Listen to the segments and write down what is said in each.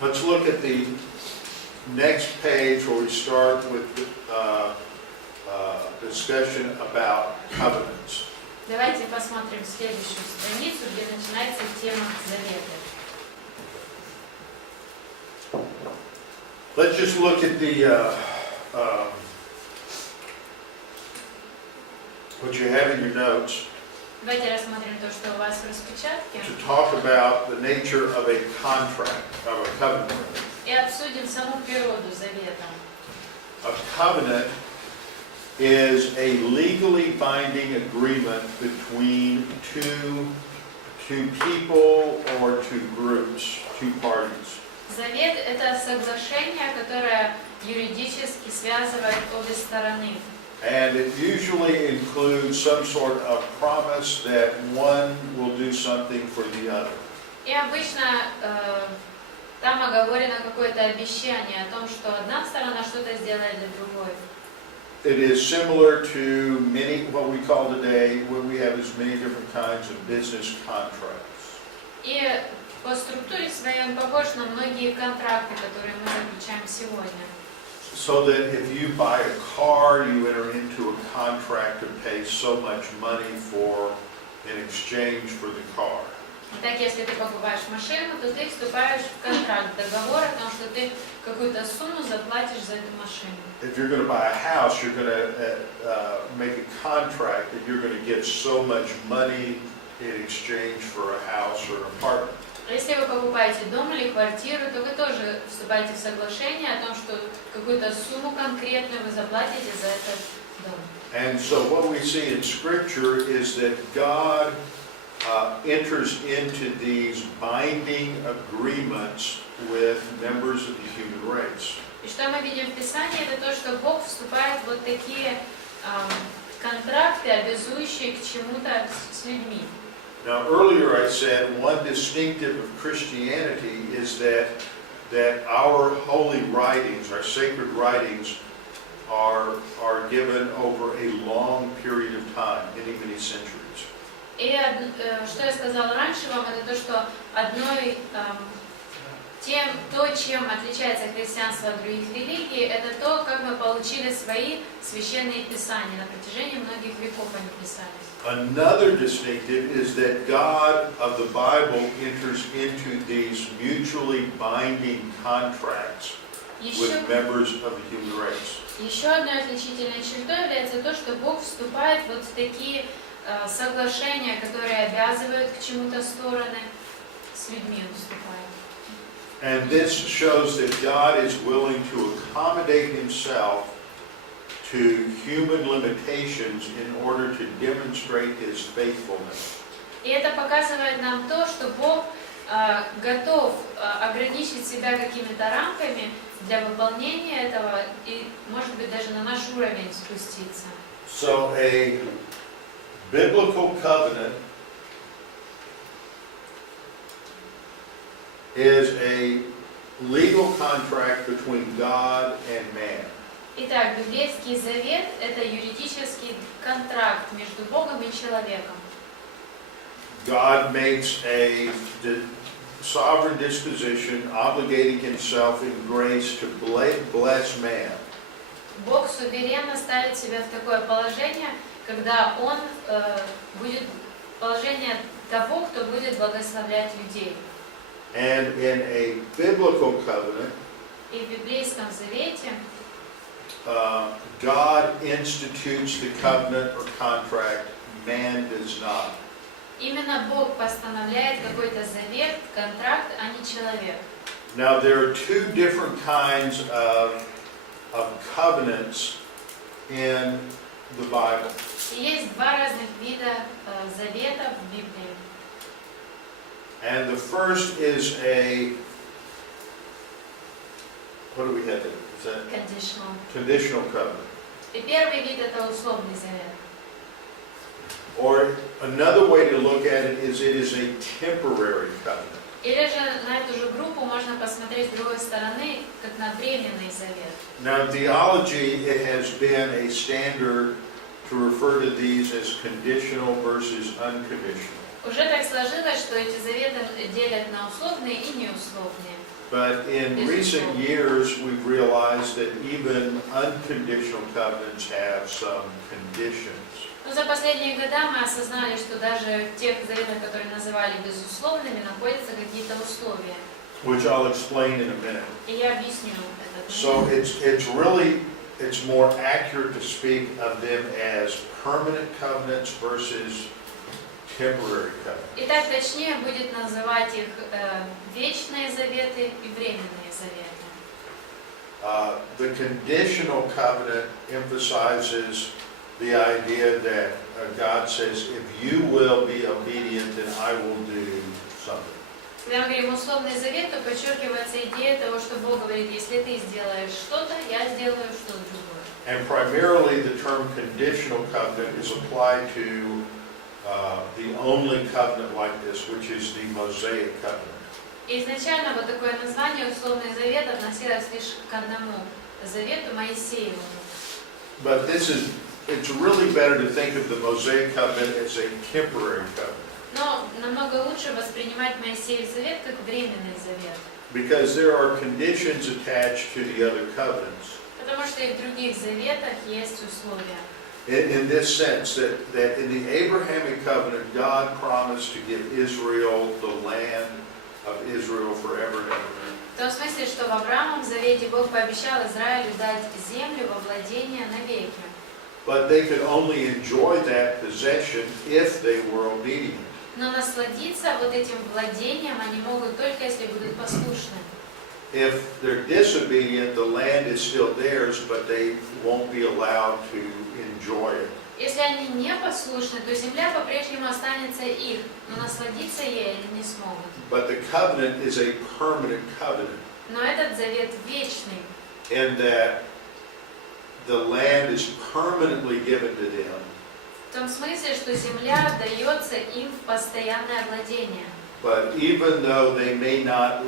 Let's look at the next page where we start with discussion about covenants. Давайте посмотрим следующую страницу, где начинается тема Заветы. Let's just look at the what you have in your notes Давайте рассмотрим то, что у вас в распечатке, to talk about the nature of a contract, of a covenant. и обсудим саму природу завета. A covenant is a legally binding agreement between two people or two groups, two parties. Завет – это соглашение, которое юридически связывает обе стороны. And it usually includes some sort of promise that one will do something for the other. И обычно там оговорено какое-то обещание о том, что одна сторона что-то сделает для другой. It is similar to many, what we call today, when we have as many different kinds of business contracts. И по структуре своей он похож на многие контракты, которые мы заключаем сегодня. So that if you buy a car, you enter into a contract to pay so much money for in exchange for the car. Итак, если ты покупаешь машину, то ты вступаешь в контракт, договор о том, что ты какую-то сумму заплатишь за эту машину. If you're going to buy a house, you're going to make a contract that you're going to get so much money in exchange for a house or an apartment. Если вы покупаете дом или квартиру, то вы тоже вступаете в соглашение о том, что какую-то сумму конкретную вы заплатите за этот дом. And so what we see in Scripture is that God enters into these binding agreements with members of the human race. И что мы видим в Писании, это то, что Бог вступает в вот такие контракты, обязующие к чему-то с людьми. Now earlier I said one distinctive of Christianity is that our holy writings, our sacred writings, are given over a long period of time, many centuries. И что я сказала раньше вам, это то, что чем отличается христианство от других религий, это то, как мы получили свои священные писания. На протяжении многих веков они писались. Another distinctive is that God of the Bible enters into these mutually binding contracts with members of the human race. Еще одной отличительной чертой является то, что Бог вступает вот в такие соглашения, которые обязывают к чему-то стороны, с людьми он вступает. And this shows that God is willing to accommodate himself to human limitations in order to demonstrate his faithfulness. И это показывает нам то, что Бог готов ограничить себя какими-то рамками для выполнения этого и, может быть, даже на наш уровень спуститься. So a biblical covenant is a legal contract between God and man. Итак, Библейский Завет – это юридический контракт между Богом и человеком. God makes a sovereign disposition, obligating himself in grace to bless man. Бог суверенно ставит себя в такое положение, когда Он будет положение того, кто будет благословлять людей. And in a biblical covenant, И в Библейском Завете God institutes the covenant or contract, man does not. именно Бог постановляет какой-то завет, контракт, а не человек. Now there are two different kinds of covenants in the Bible. И есть два разных вида заветов в Библии. And the first is what do we have there? Is that conditional covenant? И первый вид это условный завет. Or another way to look at it is a temporary covenant. Или же на эту же группу можно посмотреть с другой стороны, как на временный завет. Now in theology it has been a standard to refer to these as conditional versus unconditional. Уже так сложилось, что эти заветы делят на условные и неусловные. But in recent years, we've realized that even unconditional covenants have some conditions. Но за последние годы мы осознали, что даже в тех заветах, которые называли безусловными, находятся какие-то условия. Which I'll explain in a minute. И я объясню этот So момент. it's more accurate to speak of them as permanent covenants versus temporary covenants. И так точнее будет называть их вечные заветы и временные заветы. The conditional covenant emphasizes the idea that God says, if you will be obedient, then I will do something. Когда мы говорим условный завет, то подчеркивается идея того, что Бог говорит, если ты сделаешь что-то, я сделаю что-то другое. And primarily the term conditional covenant is applied to the only covenant like this, which is the Mosaic covenant. И изначально вот такое название условный завет относилось лишь к одному завету Моисееву. But it's really better to think of the Mosaic covenant as a temporary covenant. Но намного лучше воспринимать Моисеев завет как временный завет. Because there are conditions attached to the other covenants. Потому что и в других заветах есть условия. In this sense, that in the Abrahamic covenant, God promised to give Israel the land of Israel forever and ever. В том смысле, что в Авраамовом завете Бог пообещал Израилю дать землю во владение навеки. But they could only enjoy that possession if they were obedient. Но насладиться вот этим владением они могут только если будут послушны. If they're disobedient, the land is still theirs, but they won't be allowed to enjoy it. Если они не послушны, то земля по-прежнему останется их, но насладиться ей они не смогут. But the covenant is a permanent covenant. Но этот завет вечный. In that the land is permanently given to them. В том смысле, что земля дается им в постоянное владение. But even though they may not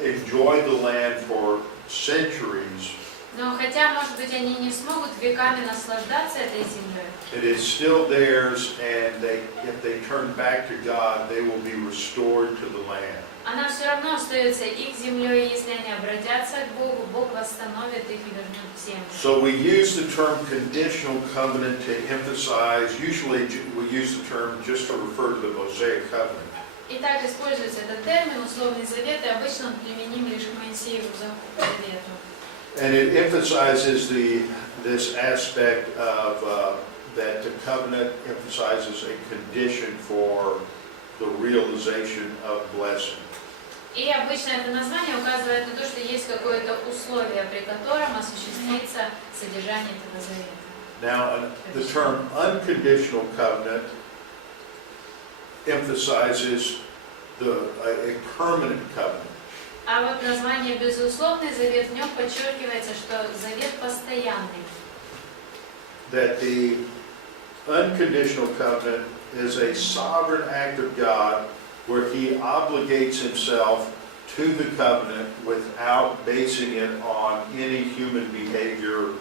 enjoy the land for centuries, Но хотя, может быть, они не смогут веками наслаждаться этой землей, it is still theirs, and if they turn back to God, they will be restored to the land. она все равно остается их землей, и если они обратятся к Богу, Бог восстановит их и вернет в землю. So we use the term conditional covenant to emphasize, usually we use the term just to refer to the Mosaic covenant. Итак, используется этот термин «условный завет», и обычно он применим лишь к Моисееву завету. And it emphasizes this aspect of that the covenant emphasizes a condition for the realization of blessing. И обычно это название указывает на то, что есть какое-то условие, при котором осуществится содержание этого завета. Now, the term unconditional covenant emphasizes a permanent covenant. А вот название «безусловный завет», в нем подчеркивается, что завет постоянный. That the unconditional covenant is a sovereign act of God where He obligates Himself to the covenant without basing it on any human behavior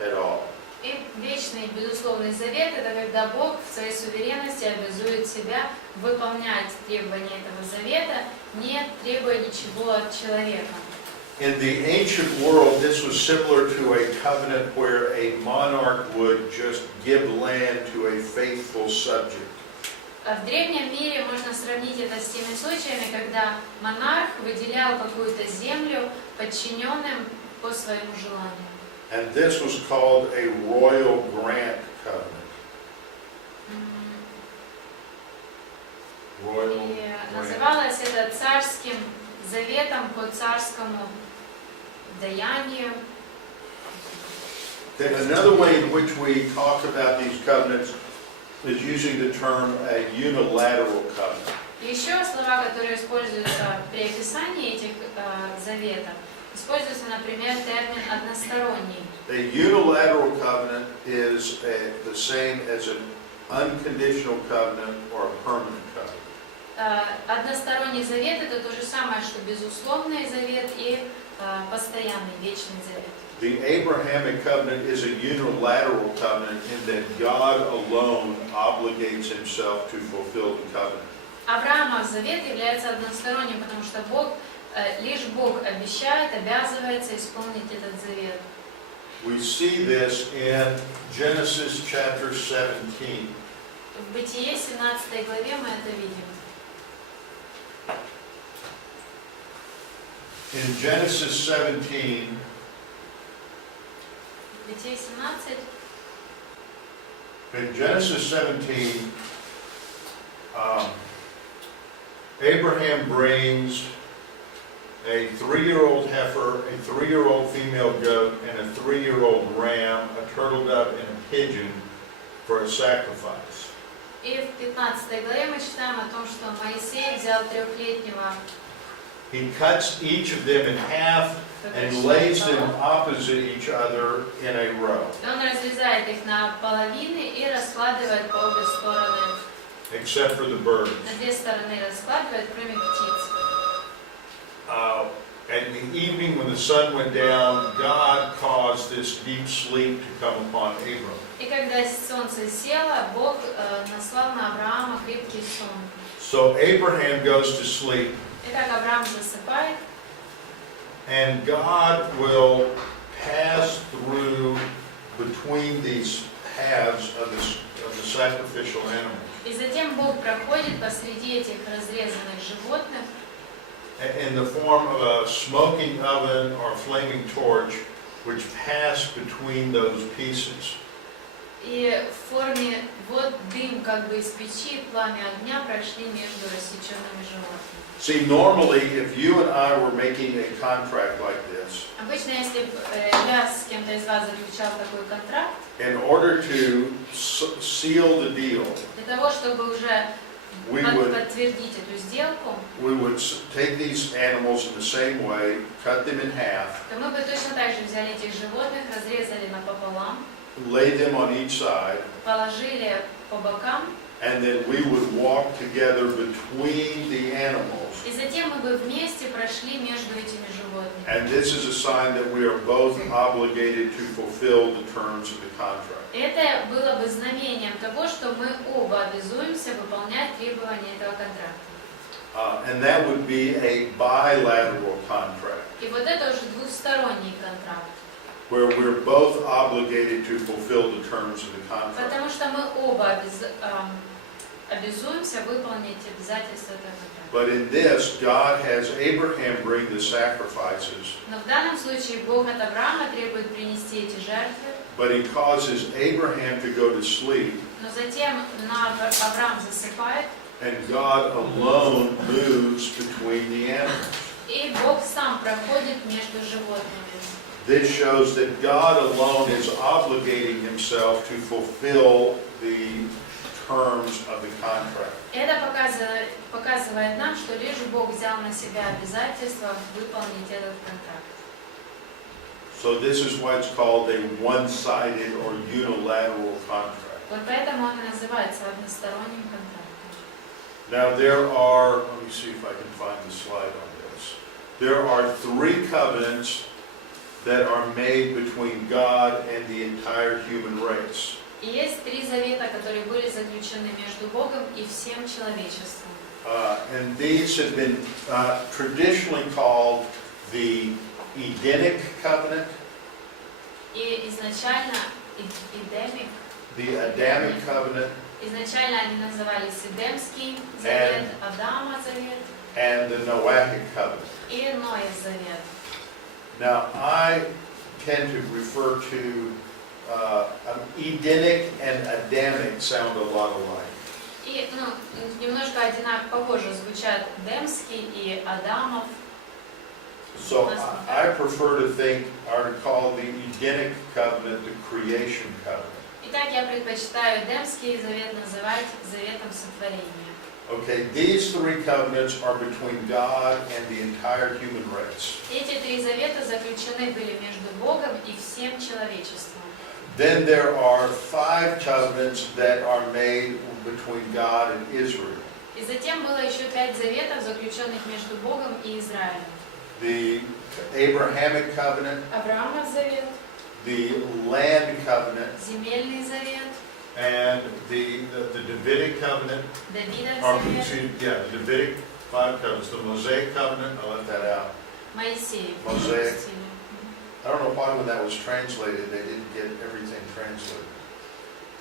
at all. И вечный безусловный завет – это когда Бог в своей суверенности обязует себя выполнять требования этого завета, не требуя ничего от человека. In the ancient world, this was similar to a covenant where a monarch would just give land to a faithful subject. В древнем мире можно сравнить это с теми случаями, когда монарх выделял какую-то землю подчиненным по своему желанию. And this was called a royal grant covenant. Royal И grant. называлось это царским заветом по царскому даянию. Then another way in which we talk about these covenants is using the term a unilateral covenant. Еще слова, которые используются при описании этих заветов, используется, например, термин «односторонний». A unilateral covenant is the same as an unconditional covenant or a permanent covenant. Односторонний завет – это то же самое, что безусловный завет и постоянный, вечный завет. The Abrahamic covenant is a unilateral covenant in that God alone obligates Himself to fulfill the covenant. Авраамов завет является односторонним, потому что Бог лишь Бог обещает, обязывается исполнить этот завет. We see this in Genesis chapter 17. В Бытие 17 главе мы это видим. In Genesis 17, Бытие 17. in Genesis 17, Abraham brings a 3-year-old heifer, a 3-year-old female goat, and a 3-year-old ram, a turtle dove, and a pigeon for a sacrifice. И в 15 главе мы читаем о том, что Моисей взял 3-летнего He cuts each of them in half and lays them opposite each other in a row, Он разрезает их на половины и раскладывает по обе стороны. except for the birds. На 2 стороны раскладывает, кроме птиц. And in the evening when the sun went down, God caused this deep sleep to come upon Abram. И когда солнце село, Бог наслал на Авраама крепкий сон. So Abraham goes to sleep, Итак, Авраам засыпает, and God will pass through between these halves of the sacrificial animal. и затем Бог проходит посреди этих разрезанных животных In the form of a smoking oven or flaming torch, which pass between those pieces. и в форме вот дым как бы из печи, пламя огня прошли между рассеченными животными. See, normally, if you and I were making a contract like this, Обычно, если бы я с кем-то из вас заключал такой контракт, in order to seal the deal, для того, чтобы уже we would подтвердить эту сделку, take these animals in the same way, cut them in half, то мы бы точно так же взяли этих животных, разрезали напополам, lay them on each side, положили по бокам, and then we would walk together between the animals. и затем мы бы вместе прошли между этими животными. And this is a sign that we are both obligated to fulfill the terms of the contract. Это было бы знамением того, что мы оба обязуемся выполнять требования этого контракта. And that would be a bilateral contract, И вот это уже двусторонний контракт, where we're both obligated to fulfill the terms of the contract. потому что мы оба обязуемся выполнить обязательства этого контракта. But in this, God has Abraham bring the sacrifices, Но в данном случае Бог от Авраама требует принести эти жертвы, but he causes Abraham to go to sleep, но затем Авраам засыпает, and God alone moves between the animals. и Бог сам проходит между животными. This shows that God alone is obligating himself to fulfill the terms of the contract. Это показывает нам, что лишь Бог взял на себя обязательство выполнить этот контракт. So this is what's called a one-sided or unilateral contract. Вот поэтому он и называется односторонним контрактом. Now there are, let me see if I can find the slide on this. There are 3 covenants that are made between God and the entire human race. И есть 3 завета, которые были заключены между Богом и всем человечеством. And these have been traditionally called the Edenic covenant, И изначально the Adamic covenant, изначально они назывались Эдемский завет, Адама завет and the Noahic covenant. и Ноев завет. Now I tend to refer to Edenic and Adamic sound a lot alike. И немножко одинаково похоже звучат Эдемский и Адамов. So I prefer to think or to call the Edenic covenant the creation covenant. Итак, я предпочитаю Эдемский завет называть заветом сотворения. Okay, these 3 covenants are between God and the entire human race. Эти 3 завета заключены были между Богом и всем человечеством. Then there are 5 covenants that are made between God and Israel. И затем было еще 5 заветов, заключенных между Богом и Израилем. The Abrahamic covenant, Авраамов завет, the land covenant, земельный завет, and the Davidic covenant, Давидов or завет, the Davidic 5 covenants. The Mosaic covenant, I left that out. Моисей. Mosaic. Пропустили. I don't know why when that was translated, they didn't get everything translated.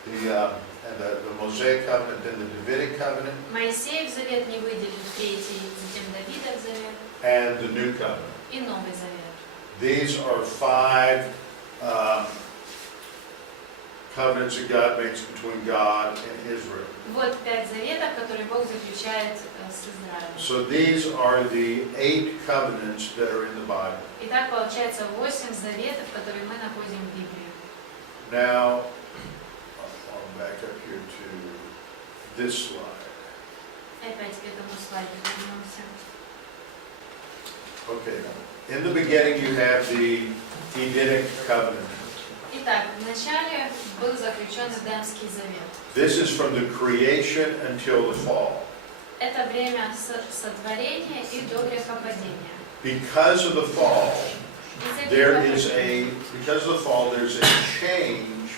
The Mosaic covenant, then the Davidic covenant, Моисей в завет не выделил, третий, затем Давида в завет and the New covenant. и Новый завет. These are 5 covenants that God makes between God and Israel. Вот 5 заветов, которые Бог заключает с Израилем. So these are the 8 covenants that are in the Bible. Итак, получается 8 заветов, которые мы находим в Библии. Now, I'll back up here to this slide. Опять к этому слайду вернемся. Okay. In the beginning, you have the Edenic covenant. Итак, вначале был заключен Эдемский завет. This is from the creation until the fall. Это время сотворения и до грехопадения. Because of the fall, there's a change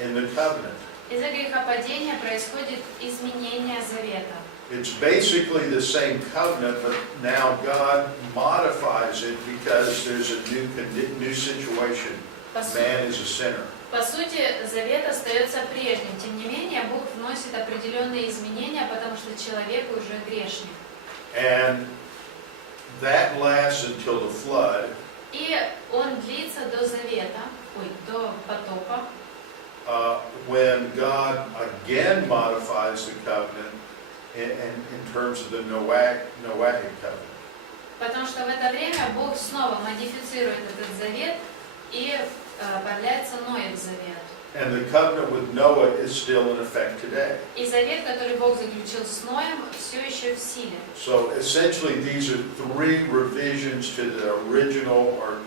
in the covenant. Из-за грехопадения происходит изменение завета. It's basically the same covenant, but now God modifies it because there's a new situation. Man is a sinner. По сути, завет остается прежним. Тем не менее, Бог вносит определенные изменения, потому что человек уже грешник. And that lasts until the flood. И он длится до завета, до потопа. When God again modifies the covenant in terms of the Noahic covenant. Потому что в это время Бог снова модифицирует этот завет и появляется Ноев завет. And the covenant with Noah is still in effect today. И завет, который Бог заключил с Ноем, все еще в силе. So essentially these are 3 revisions to the original, or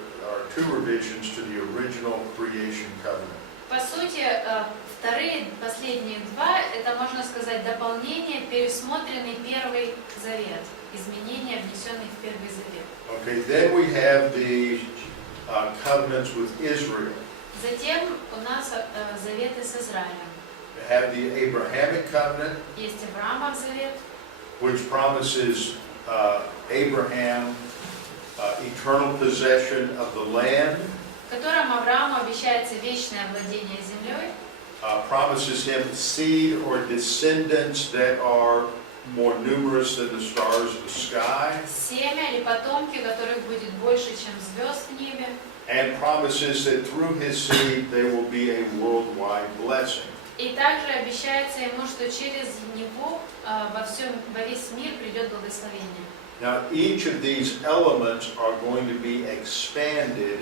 2 revisions to the original creation covenant. По сути, вторые, последние 2, это, можно сказать, дополнение, пересмотренный Первый Завет, изменения, внесенные в Первый Завет. Okay, then we have the covenants with Israel. Затем у нас заветы с Израилем. We have the Abrahamic covenant, Есть Авраамов завет, which promises Abraham eternal possession of the land. в котором Аврааму обещается вечное владение землей, Promises him seed or descendants that are more numerous than the stars of the sky. семя или потомки, которых будет больше, чем звезд в небе, And promises that through his seed there will be a worldwide blessing. и также обещается ему, что через него во весь мир придет благословение. Now, each of these elements are going to be expanded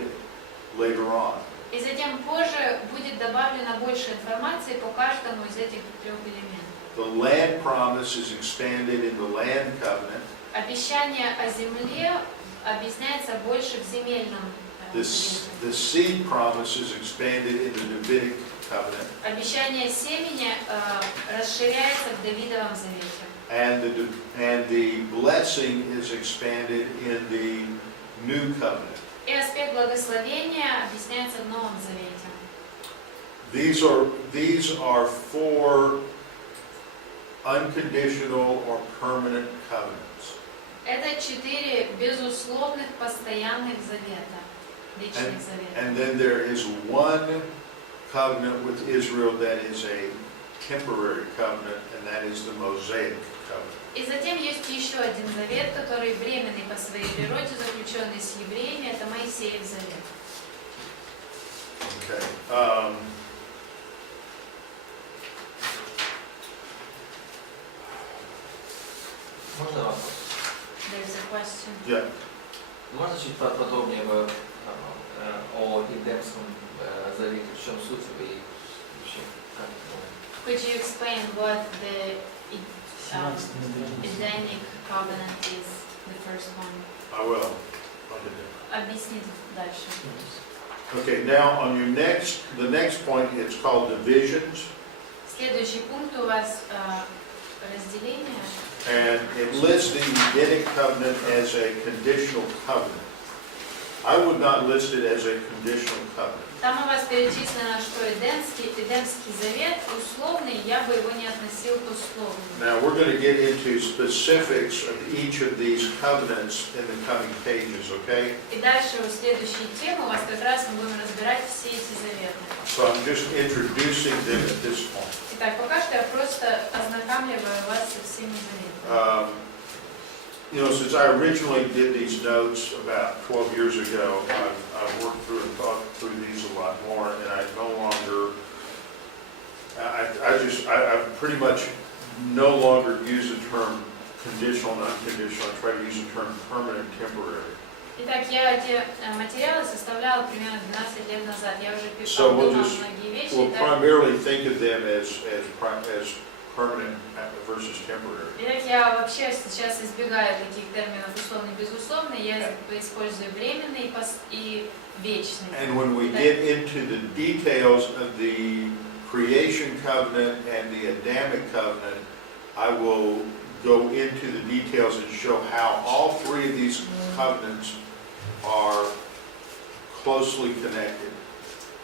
later on. И затем позже будет добавлено больше информации по каждому из этих 3 элементов. The land promise is expanded in the land covenant. Обещание о земле объясняется больше в земельном завете. The seed promise is expanded in the Davidic covenant. Обещание семени расширяется в Давидовом завете. And the blessing is expanded in the new covenant. И аспект благословения объясняется в Новом Завете. These are 4 unconditional or permanent covenants. Это 4 безусловных постоянных завета, вечных завета. And then there is one covenant with Israel that is a temporary covenant, and that is the Mosaic covenant. И затем есть еще один завет, который временный по своей природе, заключенный с евреями, это Моисеев завет. Okay. Можно вопрос? There's a question. Yeah. Можно чуть подробнее о Эдемском завете, в чем суть его и вообще как? Could you explain what the Edenic covenant is, the first one? I will. Объяснить дальше. Okay, now on your the next point, it's called divisions, Следующий пункт у вас разделение. and it lists the Edenic covenant as a conditional covenant. I would not list it as a conditional covenant. Там у вас перечислено, что Эдемский завет условный, я бы его не относил к условному. Now, we're going to get into specifics of each of these covenants in the coming pages, okay? И дальше в следующей теме у вас как раз мы будем разбирать все эти заветы. So I'm just introducing them at this point. Итак, пока что я просто ознакомливаю вас со всеми заветами. You know, since I originally did these notes about 12 years ago, I've worked through and thought through these a lot more, and I no longer, I pretty much no longer use the term conditional and unconditional. I try to use the term permanent, temporary. Итак, я эти материалы составляла примерно 12 лет назад. Я уже So писала we'll многие вещи. we'll primarily think of them as permanent versus temporary. Итак, я вообще сейчас избегаю таких терминов условный, безусловный. Я использую временный и вечный. And when we get into the details of the creation covenant and the Adamic covenant, I will go into the details and show how all three of these covenants are closely connected.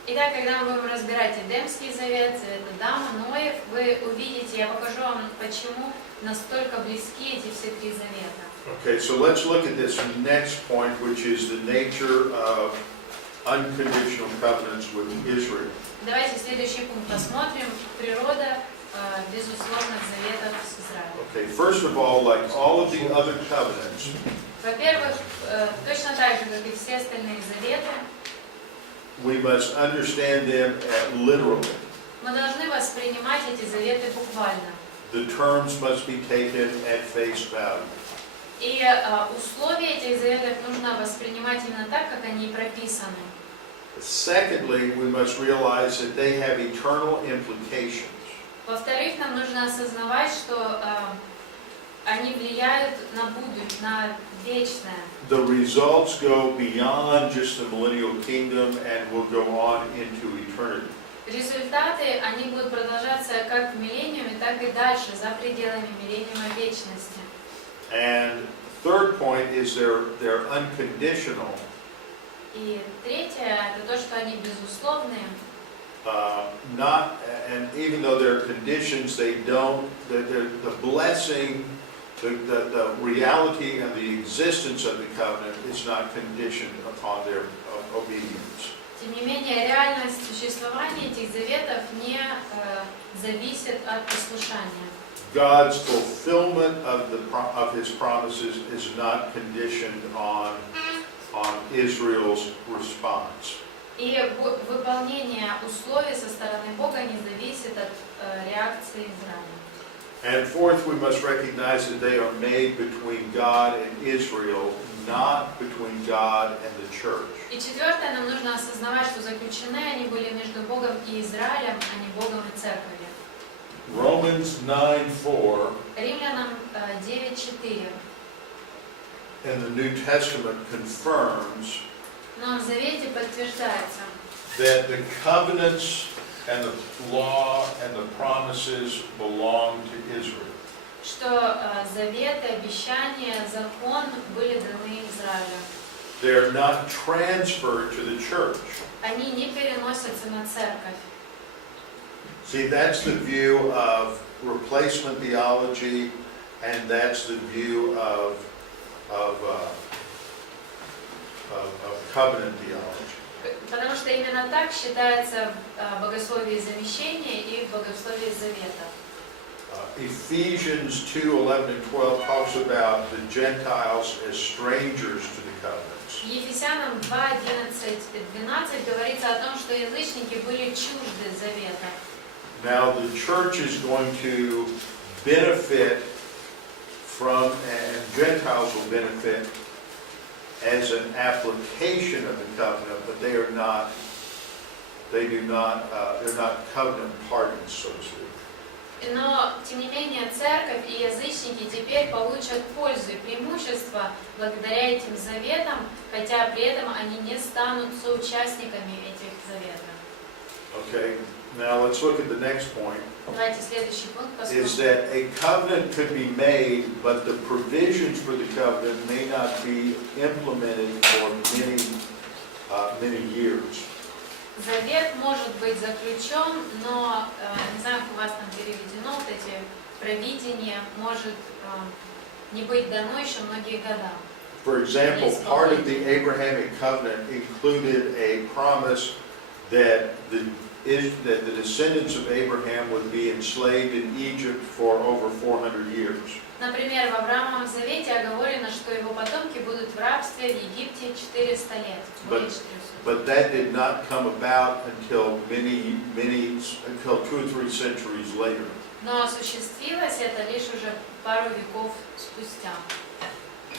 Итак, когда мы будем разбирать Эдемский завет, Завет Адама, Ноев, вы увидите, я покажу вам, почему настолько близки эти все три завета. Okay, so let's look at this next point, which is the nature of unconditional covenants with Israel. Давайте следующий пункт посмотрим. Природа безусловных заветов с Израилем. Okay, first of all, like all of the other covenants, Во-первых, точно так же, как и все остальные заветы, we must understand them literally. мы должны воспринимать эти заветы буквально. The terms must be taken at face value. И условия этих заветов нужно воспринимать именно так, как они прописаны. Secondly, we must realize that they have eternal implications. Во-вторых, нам нужно осознавать, что они влияют на будущее, на вечное. The results go beyond just the millennial kingdom and will go on into eternity. Результаты, они будут продолжаться как в миллениуме, так и дальше, за пределами миллениума вечности. And third point is they're unconditional. И третье, это то, что они безусловные. And even though they're conditions, they don't, the blessing, the reality and the existence of the covenant is not conditioned upon their obedience. Тем не менее, реальность существования этих заветов не зависит от послушания. God's fulfillment of His promises is not conditioned on Israel's response. И выполнение условий со стороны Бога не зависит от реакции Израиля. And fourth, we must recognize that they are made between God and Israel, not between God and the church. И четвертое, нам нужно осознавать, что заключены они были между Богом и Израилем, а не Богом и церковью. Romans 9:4 Римлянам 9:4. in the New Testament confirms В Новом Завете подтверждается, that the covenants and the law and the promises belong to Israel. что заветы, обещания, закон были даны Израилю. They are not transferred to the church. Они не переносятся на церковь. See, that's the view of replacement theology, and that's the view of covenant theology. Потому что именно так считается в богословии замещения и в богословии завета. Ephesians 2:11 and 12 talks about the Gentiles as strangers to the covenants. Ефесянам 2:11-12 говорится о том, что язычники были чужды завета. Now the church is going to benefit from, and Gentiles will benefit as an application of the covenant, but they're not covenant parties, so to speak. Но, тем не менее, церковь и язычники теперь получат пользу и преимущество благодаря этим заветам, хотя при этом они не станут соучастниками этих заветов. Okay. Now let's look at the next point. Давайте следующий пункт Is посмотрим. that a covenant could be made, but the provisions for the covenant may not be implemented for many years. Завет может быть заключен, но, не знаю, как у вас там переведено, вот эти провидения может не быть дано еще многие года. For example, part of the Abrahamic covenant included a promise that the descendants of Abraham would be enslaved in Egypt for over 400 years. Например, в Авраамовом завете оговорено, что его потомки будут в рабстве в Египте 400 лет. Более 400. But that did not come about until until 2 or 3 centuries later. Но осуществилось это лишь уже пару веков спустя.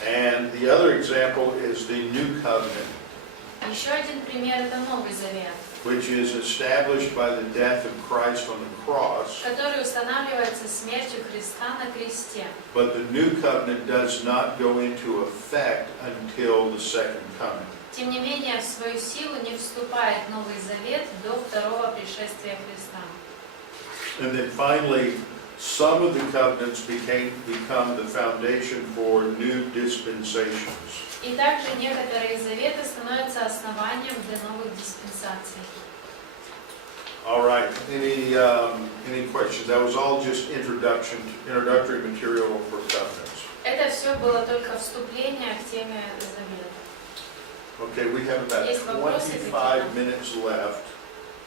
And the other example is the New Covenant, Еще один пример – это Новый Завет, which is established by the death of Christ on the cross. который устанавливается смертью Христа на кресте. But the New Covenant does not go into effect until the second coming. Тем не менее, в свою силу не вступает Новый Завет до второго пришествия Христа. And then finally, some of the covenants become the foundation for new dispensations. И также некоторые заветы становятся основанием для новых диспенсаций. All right. Any questions? That was all just introductory material for covenants. Это все было только вступление к теме завета. Okay, we have about Есть вопросы 25 minutes left.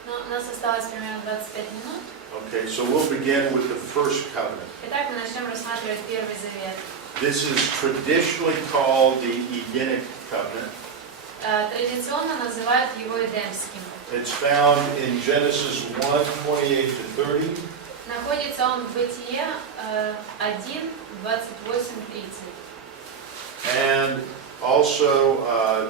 Но у нас осталось примерно 25 минут. Okay, so we'll begin with the first covenant. Итак, мы начнем рассматривать Первый Завет. This is traditionally called the Edenic covenant. Традиционно называют его Эдемским. It's found in Genesis 1:28-30. Находится он в Бытие 1, 28-30. And also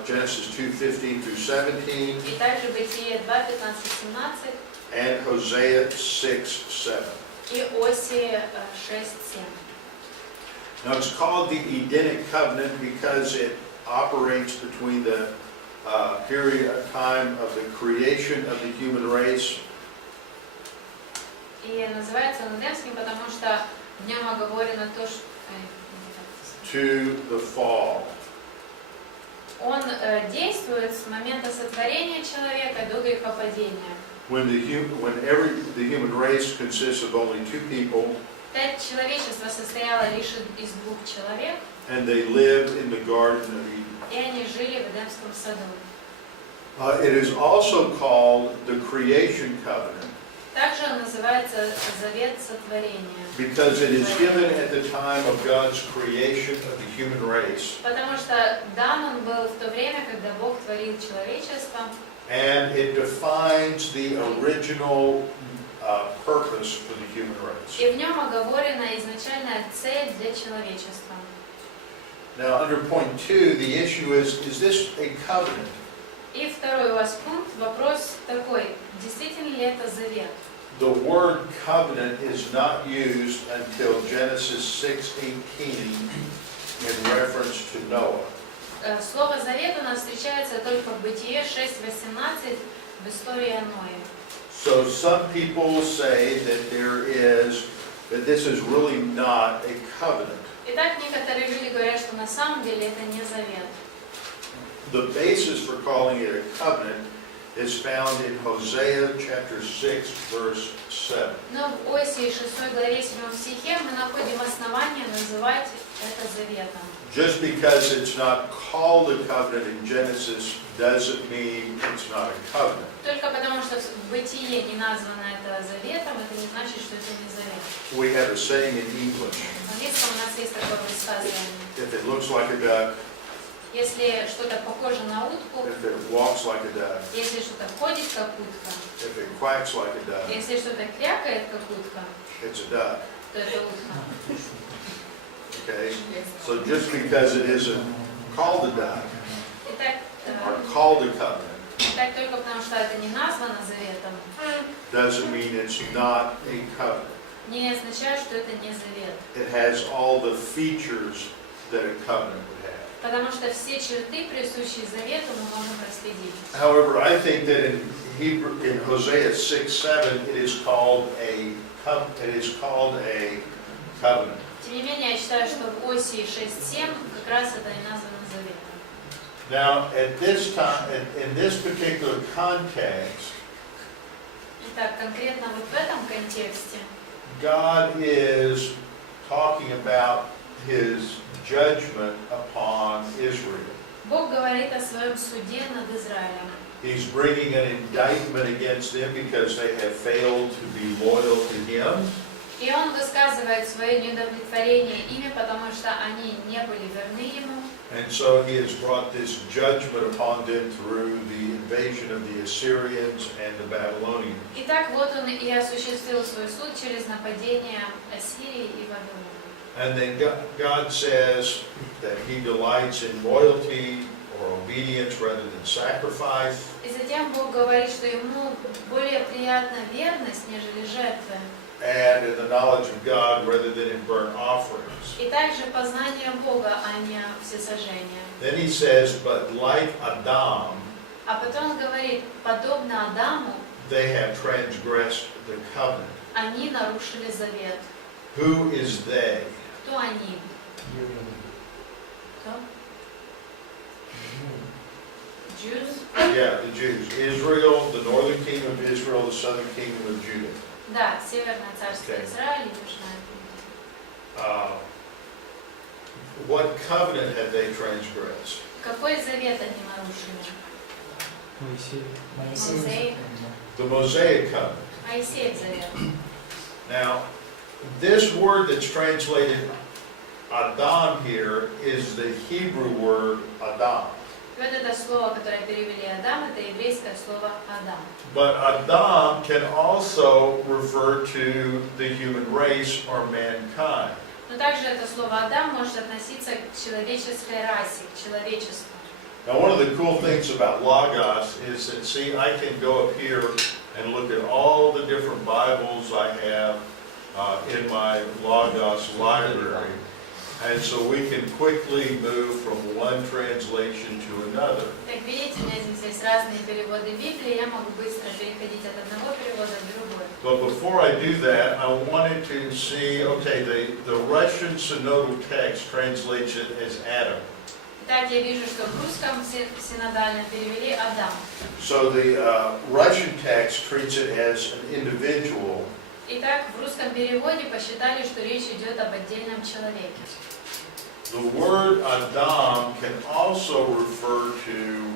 Genesis 2:15-17 И также Бытие 2, 15-17 and Hosea 6:7. и Осии 6, 7. Now it's called the Edenic covenant because it operates between the period of time of the creation of the human race И называется он Эдемским, потому что в нем оговорено то, что... to the fall. Он действует с момента сотворения человека до грехопадения. When the human race consists of only 2 people, Человечество состояло лишь из 2 человек, and they lived in the Garden of Eden. и они жили в Эдемском саду. It is also called the Creation Covenant Также он называется Завет сотворения. because it is given at the time of God's creation of the human race, Потому что дан он был в то время, когда Бог творил человечество, and it defines the original purpose for the human race. и в нем оговорена изначальная цель для человечества. Now, under point 2, the issue is this a covenant? И второй у вас пункт, вопрос такой, действительно ли это завет? The word covenant is not used until Genesis 6:18 in reference to Noah. Слово завет у нас встречается только в Бытие 6:18 в истории о Ное. So some people say that this is really not a covenant. Итак, некоторые люди говорят, что на самом деле это не завет. The basis for calling it a covenant is found in Hosea chapter 6, verse 7. Но в Осии 6 главе 7 стихе мы находим основание называть это заветом. Just because it's not called a covenant in Genesis doesn't mean it's not a covenant. Только потому, что в Бытие не названо это заветом, это не значит, что это не завет. We have a saying in English, В английском у нас есть такое высказывание. if it looks like a duck, Если что-то похоже на утку, if it walks like a duck, если что-то ходит как утка, if it quacks like a duck, если что-то крякает как утка, it's a duck. то это утка. Okay? So just because it isn't called a duck Итак, or called a covenant так только потому, что это не названо заветом, doesn't mean it's not a covenant. не означает, что это не завет. It has all the features that a covenant would have. Потому что все черты, присущие Завету, мы можем проследить. However, I think that in Hosea 6:7, it is called a covenant. Тем не менее, я считаю, что в Осии 6.7 как раз это и названо Заветом. Now, at this time, in this particular context, Итак, конкретно вот в этом контексте God is talking about His judgment upon Israel. Бог говорит о своем суде над Израилем. He's bringing an indictment against them because they have failed to be loyal to Him. И Он высказывает свое неудовлетворение ими, потому что они не были верны Ему. And so He has brought this judgment upon them through the invasion of the Assyrians and the Babylonians. Итак, вот Он и осуществил свой суд через нападение Ассирии и Вавилона. And then God says that He delights in loyalty or obedience rather than sacrifice. И затем Бог говорит, что Ему более приятна верность, нежели жертвы. And in the knowledge of God rather than in burnt offerings. И также познание Бога, а не всесожжение. Then He says, but like Adam, А потом Он говорит, подобно Адаму, they have transgressed the covenant. они нарушили завет. Who is they? Кто они? Кто? Jews? Yeah, the Jews. Israel, the northern kingdom of Israel, the southern kingdom of Judah. Да, Северное царство Okay. Израиля и Южное. What covenant have they transgressed? Какой завет они нарушили? Моисеев. The Mosaic covenant. Моисеев завет. Now, this word that's translated Adam here is the Hebrew word Adam. И вот это слово, которое перевели Адам, это еврейское слово Адам. But Adam can also refer to the human race or mankind. Но также это слово Адам может относиться к человеческой расе, к человечеству. Now, one of the cool things about Logos is that, see, I can go up here and look at all the different Bibles I have in my Logos library. And so we can quickly move from one translation to another. Как видите, у меня здесь есть разные переводы Библии, я могу быстро переходить от одного перевода к другому. But before I do that, I wanted to see, okay, the Russian synodal text translates it as Adam. Итак, я вижу, что в русском синодальном перевели Адам. So the Russian text treats it as an individual. Итак, в русском переводе посчитали, что речь идет об отдельном человеке. The word Adam can also refer to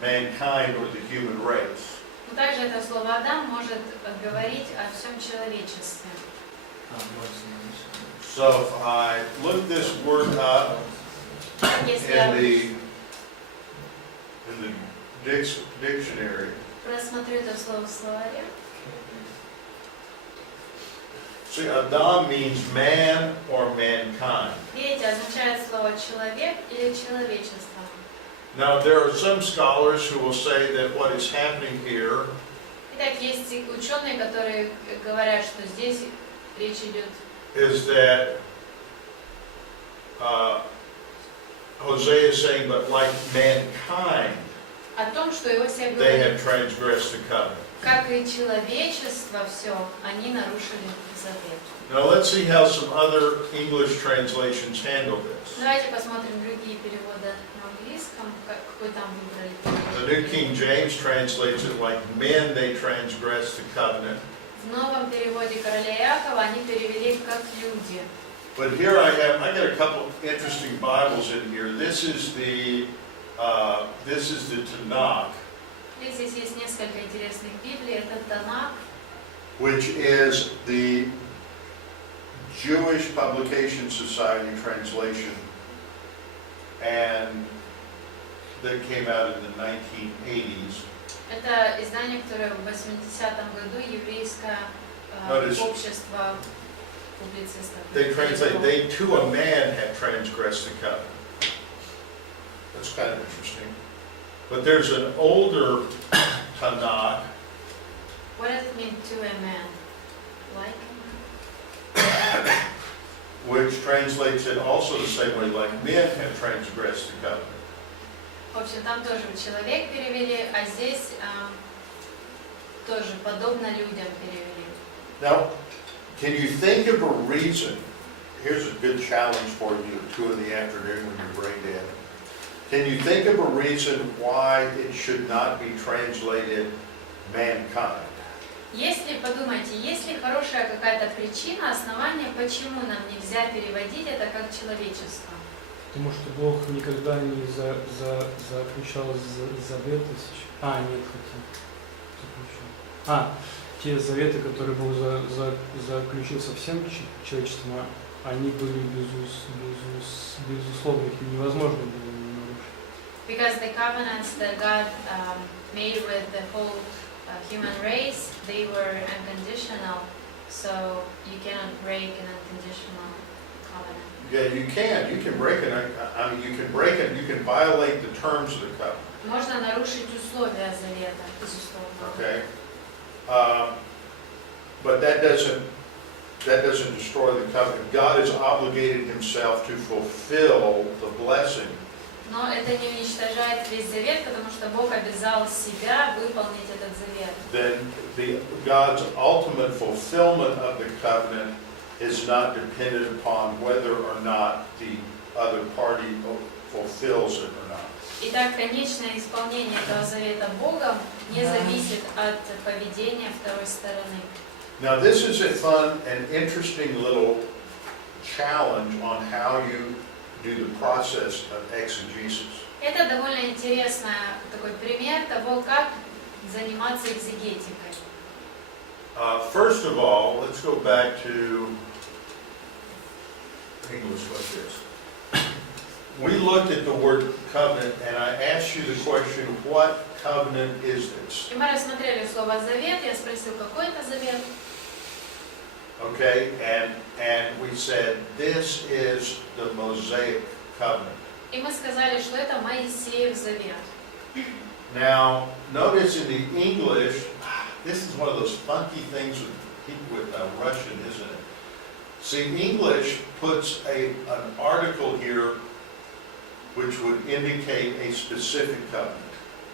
mankind or the human race. Но также это слово Адам может говорить о всем человечестве. So if I look this word up Если я in the dictionary, просмотрю это слово в словаре, see, Adam means man or mankind. видите, означает слово человек или человечество. Now, there are some scholars who will say that what is happening here Итак, есть ученые, которые говорят, что здесь речь идет is that Hosea is saying, but like mankind, о том, что Иосия they говорит, have transgressed the covenant. как и человечество все, они нарушили завет. Now, let's see how some other English translations handle this. Давайте посмотрим другие переводы на английском, какой там выбрали. The New King James translates it like men, they transgress the covenant. В новом переводе короля Иакова они перевели как люди. But here I got a couple interesting Bibles in here. This is the Tanakh, И здесь есть несколько интересных Библий. Это Танах, which is the Jewish Publication Society translation, and that came out in the 1980s. это издание, которое в 80-м году еврейское общество публицистов. They translate, they to a man have transgressed the covenant. That's kind of interesting. But there's an older Tanakh. What does it mean to a man? Like? which translates it also the same way, like men have transgressed the covenant. В общем, там тоже человек перевели, а здесь тоже подобно людям перевели. Now, can you think of a reason? Here's a good challenge for you at 2 in the afternoon when you're brain dead. Can you think of a reason why it should not be translated mankind? Если подумайте, есть ли хорошая какая-то причина, основание, почему нам нельзя переводить это как человечество? Потому что Бог никогда не заключал заветы. Нет, заключил. Те заветы, которые Бог заключил со всем человечеством, они были безусловны, их невозможно было нарушить. Because the covenants that God made with the whole human race, they were unconditional, so you cannot break an unconditional covenant. Yeah, you can. You can break it. I mean, you can break it. You can violate the terms of the covenant. Можно нарушить условия завета, безусловно. Okay. But that doesn't destroy the covenant. God has obligated Himself to fulfill the blessing. Но это не уничтожает весь завет, потому что Бог обязал себя выполнить этот завет. Then God's ultimate fulfillment of the covenant is not dependent upon whether or not the other party fulfills it or not. Итак, конечное исполнение этого завета Богом не зависит от поведения второй стороны. Now this is a fun and interesting little challenge on how you do the process of exegesis. Это довольно интересный такой пример того, как заниматься экзегетикой. First of all, let's go back to English like this. We looked at the word covenant, and I asked you the question, what covenant is this? И мы рассмотрели слово «завет», я спросил, какой это завет? Okay, and we said, this is the Mosaic covenant. И мы сказали, что это Моисеев завет. Now, notice in the English, this is one of those funky things with Russian, isn't it? See, English puts an article here which would indicate a specific covenant.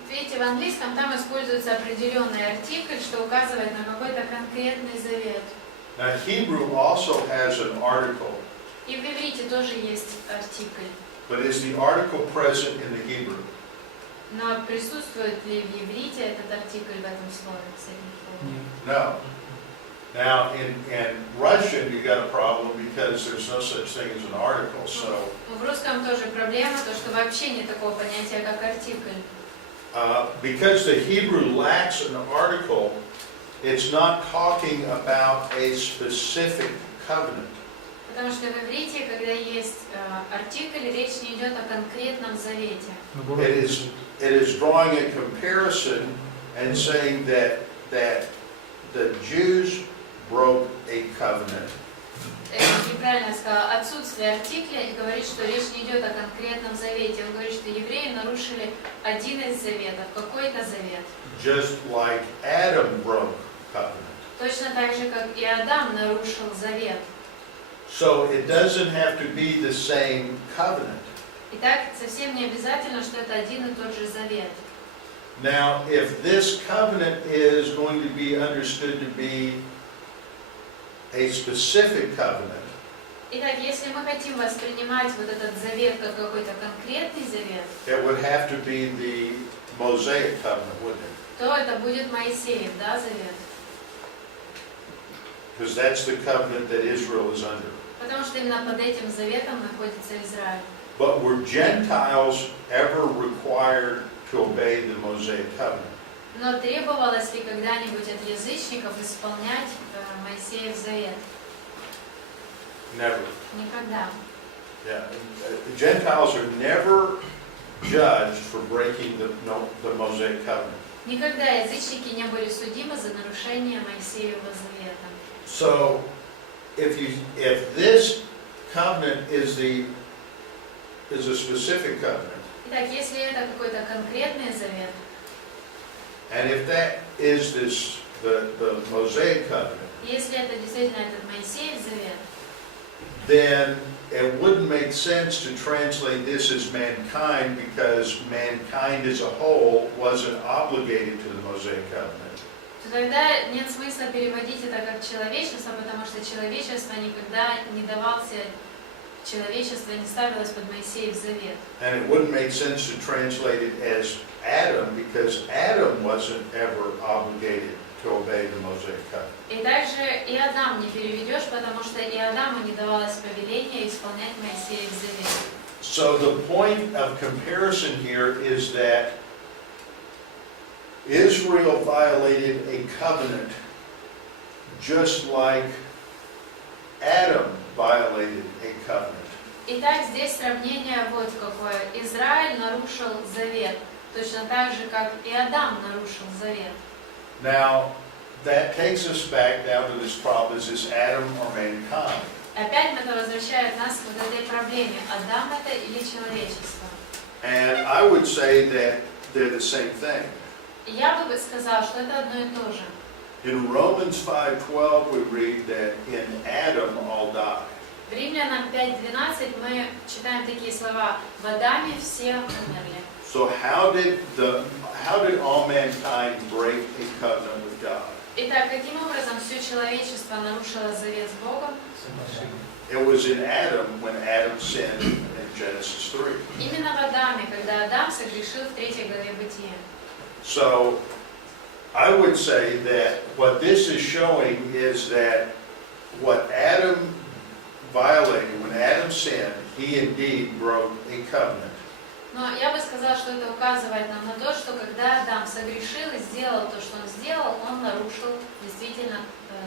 Видите, в английском там используется определенный артикль, что указывает на какой-то конкретный завет. Now, Hebrew also has an article, И в иврите тоже есть артикль. but is the article present in the Hebrew? Но присутствует ли в иврите этот артикль в этом слове, с этим словом? No. Now, in Russian, you got a problem because there's no such thing as an article, so В русском тоже проблема, то что вообще нет такого понятия, как артикль. because the Hebrew lacks an article, it's not talking about a specific covenant. Потому что в иврите, когда есть артикль, речь не идет о конкретном завете. It is drawing a comparison and saying that the Jews broke a covenant. Неправильно сказала, отсутствие артикля и говорит, что речь не идет о конкретном завете. Он говорит, что евреи нарушили один из заветов, какой-то завет. Just like Adam broke covenant. Точно так же, как и Адам нарушил завет. So it doesn't have to be the same covenant. Итак, совсем не обязательно, что это один и тот же завет. Now, if this covenant is going to be understood to be a specific covenant, Итак, если мы хотим воспринимать вот этот завет как какой-то конкретный завет, it would have to be the Mosaic covenant, wouldn't it? то это будет Моисеев, да, завет? Because that's the covenant that Israel is under. Потому что именно под этим заветом находится Израиль. But were Gentiles ever required to obey the Mosaic covenant? Но требовалось ли когда-нибудь от язычников исполнять Моисеев завет? Never. Никогда. Yeah. Gentiles are never judged for breaking the Mosaic covenant. Никогда язычники не были судимы за нарушение Моисеева завета. So, if this covenant is a specific covenant, Итак, если это какой-то конкретный завет, and if that is the Mosaic covenant, если это действительно этот Моисеев завет, then it wouldn't make sense to translate this as mankind, because mankind as a whole wasn't obligated to the Mosaic covenant. то тогда нет смысла переводить это как человечество, потому что человечество никогда не давался, человечество не ставилось под Моисеев завет. And it wouldn't make sense to translate it as Adam, because Adam wasn't ever obligated to obey the Mosaic covenant. И также и Адам не переведешь, потому что и Адаму не давалось повеление исполнять Моисеев завет. So the point of comparison here is that Israel violated a covenant just like Adam violated a covenant. Итак, здесь сравнение вот какое. Израиль нарушил завет, точно так же, как и Адам нарушил завет. Now, that takes us back down to this problem: is this Adam or mankind? Опять это возвращает нас к вот этой проблеме. Адам это или человечество? And I would say that they're the same thing. Я бы сказал, что это одно и то же. In Romans 5:12 we read that in Adam all die. В Римлянам 5:12 мы читаем такие слова: в Адаме все умерли. So how did all mankind break a covenant with God? Итак, каким образом все человечество нарушило завет с Богом? It was in Adam when Adam sinned in Genesis 3. Именно в Адаме, когда Адам согрешил в 3 главе Бытия. So I would say that what this is showing is that what Adam violated, when Adam sinned, he indeed broke a covenant. Но я бы сказала, что это указывает нам на то, что когда Адам согрешил и сделал то, что он сделал, он нарушил действительно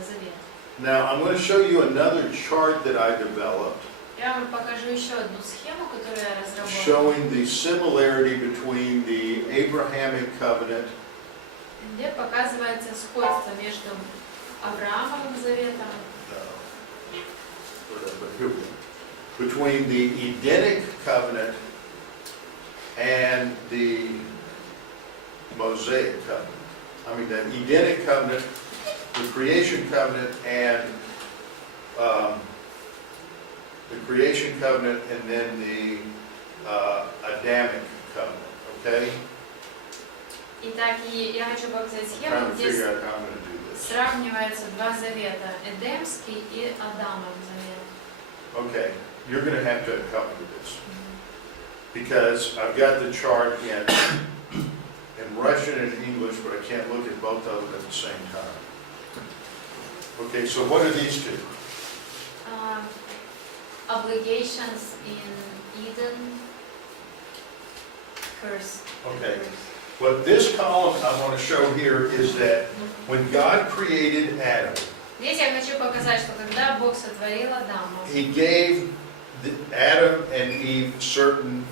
завет. Now I'm going to show you another chart that I developed, Я вам покажу еще одну схему, которую я разработала, showing the similarity between the Abrahamic covenant где показывается сходство между Авраамовым заветом, between the Edenic covenant and the Mosaic covenant. I mean, the Edenic covenant, the creation covenant, and then the Adamic covenant. Okay? Итак, и я хочу показать I'm схему, trying to где figure out how I'm going to do this. сравниваются два завета, Эдемский и Адамов завет. Okay, you're going to have to accompany this, because I've got the chart in Russian and English, but I can't look at both of them at the same time. Okay, so what are these two? Obligations in Eden, curse. Okay. What this column I want to show here is that when God created Adam, Здесь я хочу показать, что когда Бог сотворил Адама, He gave Adam and Eve certain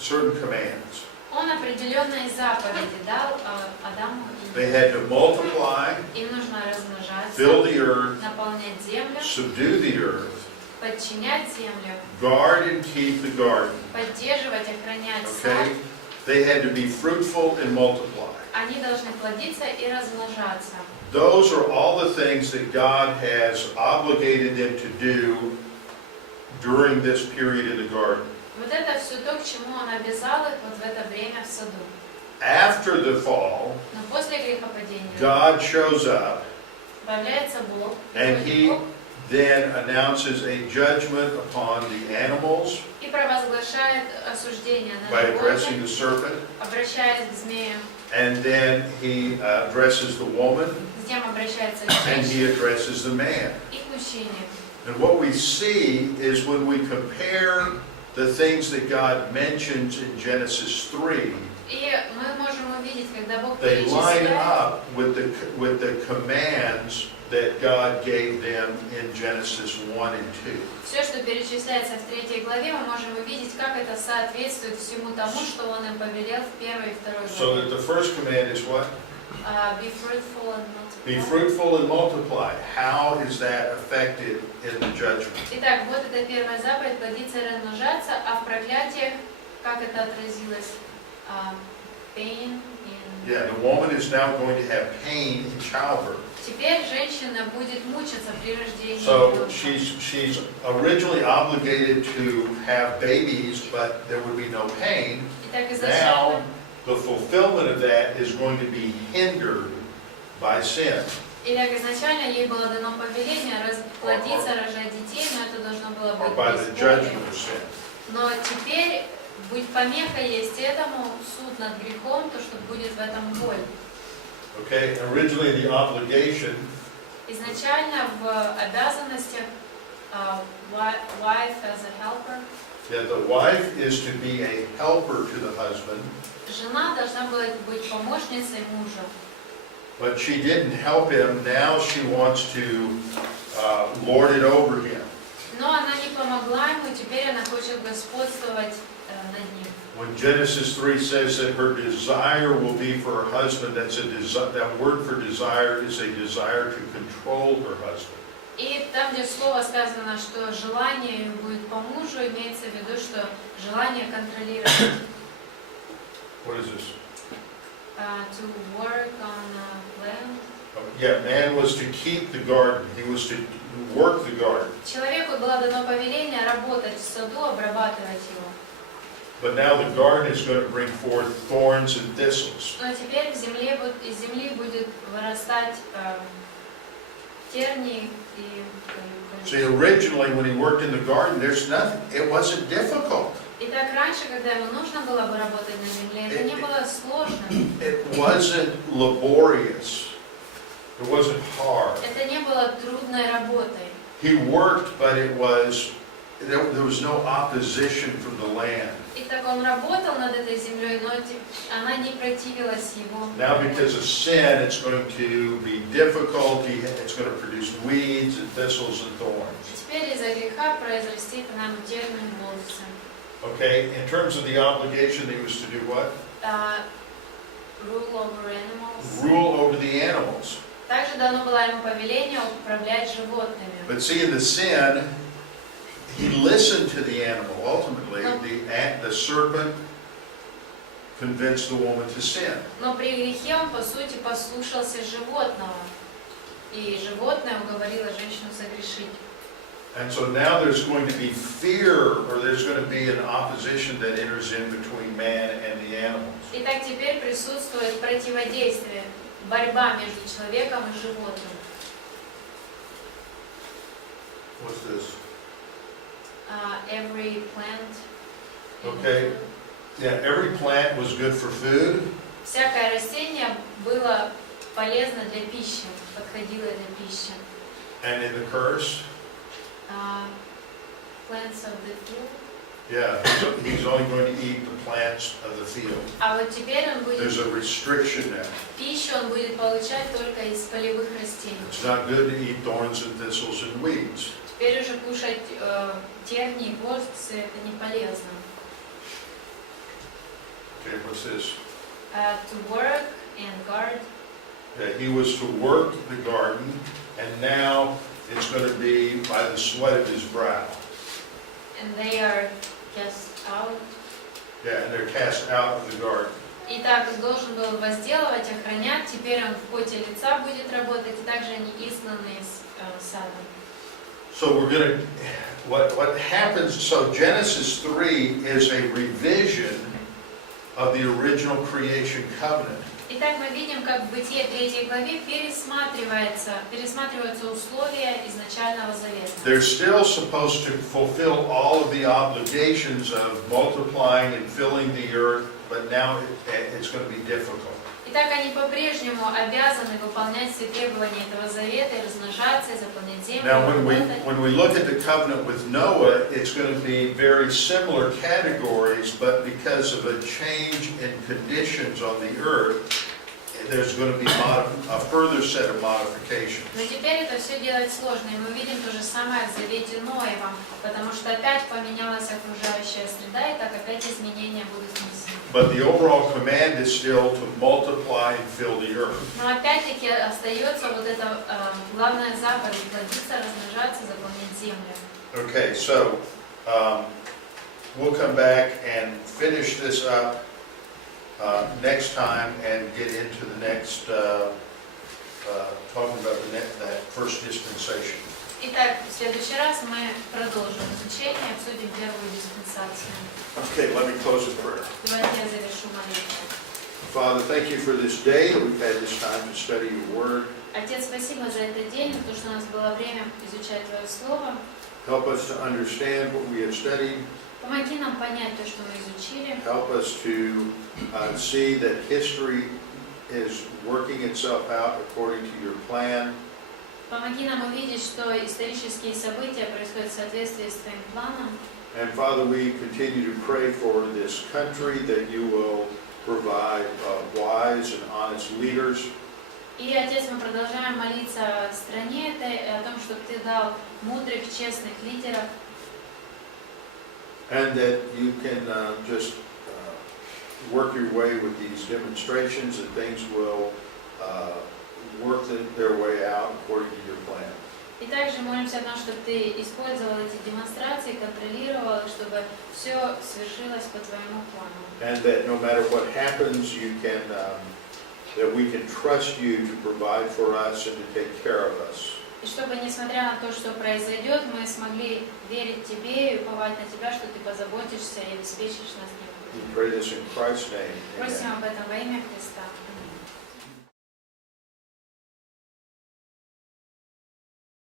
commands. Он определенные заповеди дал Адаму и They Еве. had to multiply, Им нужно размножаться, fill the earth, наполнять землю, subdue the earth, подчинять землю, guard and keep the garden. поддерживать, охранять сад. Okay? They had to be fruitful and multiply. Они должны плодиться и размножаться. Those are all the things that God has obligated them to do during this period in the garden. Вот это все то, к чему Он обязал их вот в это время в саду. After the fall, Но после грехопадения God shows up появляется Бог, and приходит He Бог then announces a judgment upon the animals и провозглашает осуждение на by addressing животных, the serpent, обращаясь к змею, and then He addresses the woman, затем обращается к and He женщине addresses the man. и к мужчине. And what we see is when we compare the things that God mentions in Genesis 3, И мы можем увидеть, когда Бог they line перечисляет, up with the commands that God gave them in Genesis 1 and 2. все, что перечисляется в 3 главе, мы можем увидеть, как это соответствует всему тому, что Он им повелел в 1 и 2 So главе. that the first command is what? Be fruitful and Be multiply. fruitful and multiply. How is that affected in the judgment? Итак, вот это первая заповедь, плодиться и размножаться, а в проклятиях, как это отразилось? Pain in Yeah, the woman is now going to have pain in childbirth. Теперь женщина будет мучиться при рождении So ребенка. she's originally obligated to have babies, but there would be no pain. Итак, Now, изначально, the fulfillment of that is going to be hindered by sin. итак, изначально ей было дано повеление плодиться, рожать детей, но это должно было Or быть by без the боли. judgment of sin. Но теперь будет помеха есть этому, суд над грехом, то, что будет в этом боль. Okay, originally the obligation, Изначально в обязанностях wife as a helper, yeah, the wife is to be a helper to the husband, жена должна была быть помощницей мужа. but she didn't help him. Now she wants to lord it over him. Но она не помогла ему, теперь она хочет господствовать над ним. When Genesis 3 says that her desire will be for her husband, that word for desire is a desire to control her husband. И там, где слово сказано, что желание ее будет по мужу, имеется в виду, что желание контролировать. What is this? To work on land. Yeah, man was to keep the garden. He was to work the garden. Человеку было дано повеление работать в саду, обрабатывать его. But now the garden is going to bring forth thorns and thistles. Но теперь из земли будет вырастать тернии и See, originally when he worked in the garden, there's nothing. It wasn't difficult. Итак, раньше, когда ему нужно было бы работать на земле, это не было сложно. It wasn't laborious. It wasn't hard. Это не было трудной работой. He worked, but there was no opposition from the land. Итак, он работал над этой землей, но она не противилась его. Now because of sin, it's going to be difficult. It's going to produce weeds and thistles and thorns. Теперь из-за греха произрастит нам тернии и волосы. Okay, in terms of the obligation, he was to do what? Rule over animals. Rule over the animals. Также дано было ему повеление управлять животными. But see, in the sin, he listened to the animal. Ultimately, the serpent convinced the woman to sin. Но при грехе он, по сути, послушался животного. И животное уговорило женщину согрешить. And so now there's going to be fear, or there's going to be an opposition that enters in between man and the animals. Итак, теперь присутствует противодействие, борьба между человеком и животным. What's this? Every plant. Okay. Yeah, every plant was good for food. Всякое растение было полезно для пищи, подходило для пищи. And in the curse, Plants of the field. yeah, he's only going to eat the plants of the field. А вот теперь он будет There's a restriction now. пищу он будет получать только из полевых растений. It's not good to eat thorns and thistles and weeds. Теперь уже кушать тернии и горцы это не полезно. Okay, what's this? To work and guard. Yeah, he was to work the garden, and now it's going to be by the sweat of his brow. And they are cast out. Yeah, and they're cast out of the garden. Итак, он должен был возделывать, охранять. Теперь он в поте лица будет работать, и также они изгнаны из сада. So we're going to, what happens, so Genesis 3 is a revision of the original creation covenant. Итак, мы видим, как в Бытие 3 главе пересматриваются условия изначального завета. They're still supposed to fulfill all of the obligations of multiplying and filling the earth, but now it's going to be difficult. Итак, они по-прежнему обязаны выполнять все требования этого завета и размножаться, и заполнять землю, Now, и работать. when we look at the covenant with Noah, it's going to be very similar categories, but because of a change in conditions on the earth, there's going to be a further set of modifications. Но теперь это все делать сложно, и мы видим то же самое в завете Ноева, потому что опять поменялась окружающая среда, и так опять изменения будут внесены. But the overall command is still to multiply and fill the earth. Но опять-таки остается вот эта главная заповедь: плодиться, размножаться, заполнять землю. Okay, so we'll come back and finish this up next time and get into the next, talking about that first dispensation. Итак, в следующий раз мы продолжим изучение, обсудим первую диспенсацию. Okay, let me close in prayer. Давайте я завершу молитву. Father, thank you for this day that we've had this time to study your word. Отец, спасибо за этот день, за то, что у нас было время изучать Твое Слово. Help us to understand what we have studied. Помоги нам понять то, что мы изучили. Help us to see that history is working itself out according to your plan. Помоги нам увидеть, что исторические события происходят в соответствии с Твоим планом. And Father, we continue to pray for this country that you will provide wise and honest leaders. И, Отец, мы продолжаем молиться о стране этой, о том, чтобы Ты дал мудрых, честных лидеров. And that you can just work your way with these demonstrations and things will work their way out according to your plan. И также молимся о том, чтобы Ты использовал эти демонстрации, контролировал, чтобы все свершилось по Твоему плану. And that no matter what happens, you can, that we can trust you to provide for us and to take care of us. И чтобы, несмотря на то, что произойдет, мы смогли верить Тебе и уповать на Тебя, что Ты позаботишься и обеспечишь нас We необходимым. pray this in Christ's name. Просим Amen. об этом во имя Христа.